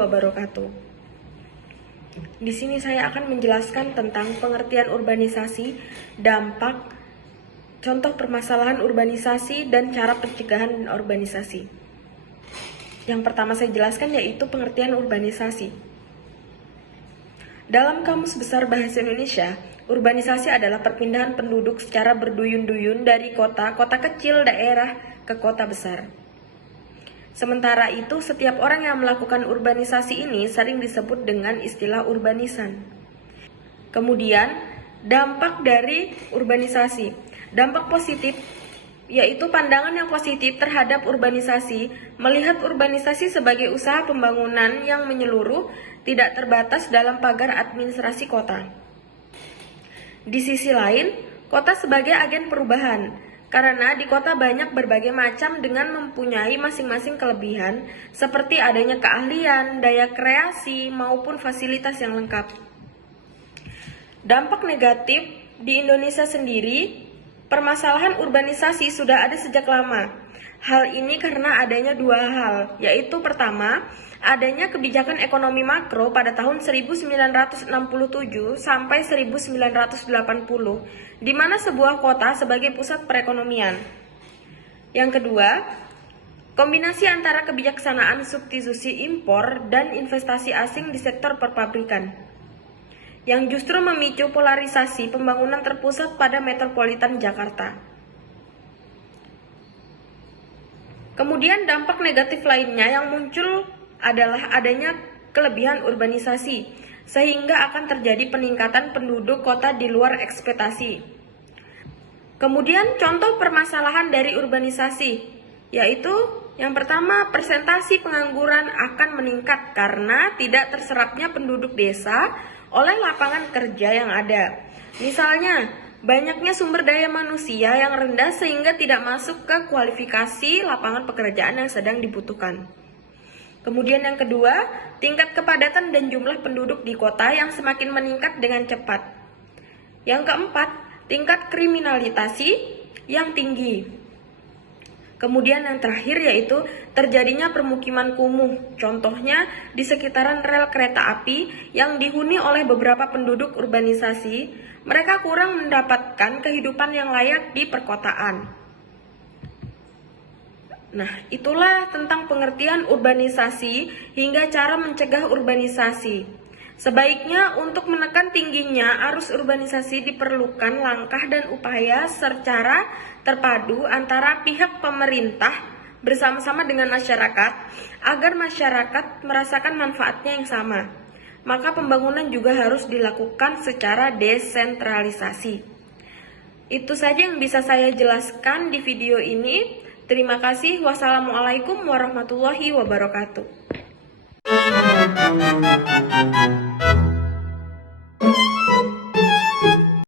wabarakatuh. Di sini saya akan menjelaskan tentang pengertian urbanisasi, dampak, contoh permasalahan urbanisasi, dan cara pencegahan urbanisasi. Yang pertama saya jelaskan yaitu pengertian urbanisasi. Dalam Kamus Besar Bahasa Indonesia, urbanisasi adalah perpindahan penduduk secara berduyun-duyun dari kota kecil daerah ke kota besar. Sementara itu, setiap orang yang melakukan urbanisasi ini sering disebut dengan istilah urbanisan. Kemudian, dampak dari urbanisasi. Dampak positif yaitu pandangan yang positif terhadap urbanisasi, melihat urbanisasi sebagai usaha pembangunan yang menyeluruh, tidak terbatas dalam pagar administrasi kota. Di sisi lain, kota sebagai agen perubahan, karena di kota banyak berbagai macam dengan mempunyai masing-masing kelebihan, seperti adanya keahlian, daya kreasi, maupun fasilitas yang lengkap. Dampak negatif di Indonesia sendiri, permasalahan urbanisasi sudah ada sejak lama. Hal ini karena adanya dua hal, yaitu pertama, adanya kebijakan ekonomi makro pada tahun 1967 sampai 1980, di mana sebuah kota sebagai pusat perekonomian. Yang kedua, kombinasi antara kebijaksanaan substitusi impor dan investasi asing di sektor perpabrikan, yang justru memicu polarisasi pembangunan terpusat pada metropolitan Jakarta. Kemudian dampak negatif lainnya yang muncul adalah adanya kelebihan urbanisasi, sehingga akan terjadi peningkatan penduduk kota di luar ekspektasi. Kemudian contoh permasalahan dari urbanisasi, yaitu yang pertama, persentase pengangguran akan meningkat karena tidak terserapnya penduduk desa oleh lapangan kerja yang ada. Misalnya, banyaknya sumber daya manusia yang rendah sehingga tidak masuk ke kualifikasi lapangan pekerjaan yang sedang dibutuhkan. Kemudian yang kedua, tingkat kepadatan dan jumlah penduduk di kota yang semakin meningkat dengan cepat. Yang keempat, tingkat kriminalitas yang tinggi. Kemudian yang terakhir yaitu terjadinya permukiman kumuh, contohnya di sekitaran rel kereta api yang dihuni oleh beberapa penduduk urbanisasi, mereka kurang mendapatkan kehidupan yang layak di perkotaan. Nah, itulah tentang pengertian urbanisasi hingga cara mencegah urbanisasi. Sebaiknya untuk menekan tingginya arus urbanisasi diperlukan langkah dan upaya secara terpadu antara pihak pemerintah bersama-sama dengan masyarakat agar masyarakat merasakan manfaatnya yang sama. Maka pembangunan juga harus dilakukan secara desentralisasi. Itu saja yang bisa saya jelaskan di video ini. Terima kasih. Wassalamualaikum warahmatullahi wabarakatuh.